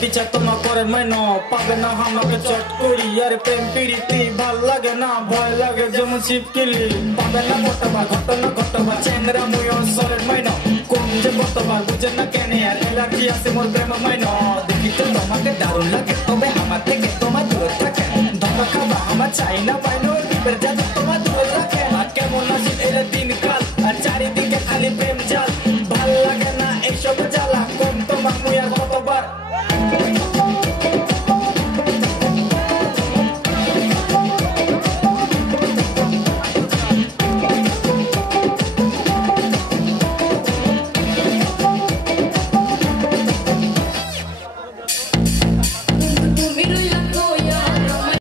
পিছা তোমা করে মাইনো পাবে না আমাকে চট করি আর প্রেম পিরিতি ভাল লাগে না ভয় লাগে যেমন শিবকিলি পাবে না ঘটবা চেংরা মুয়ো সরের মাইনো কোন যে কতবার বুঝে না কেন আর এলার্জি আছে মোর প্রেম মাইনো দেখি তো তোমাকে দারুণ লাগে তবে আমার থেকে তোমার দূরে থাকে ধোকা খাবা আমার চাই না পাইনো দিবের যা তোমার দূরে রাখে আর কেমন আছে এর দিন কাল আর চারিদিকে খালি প্রেম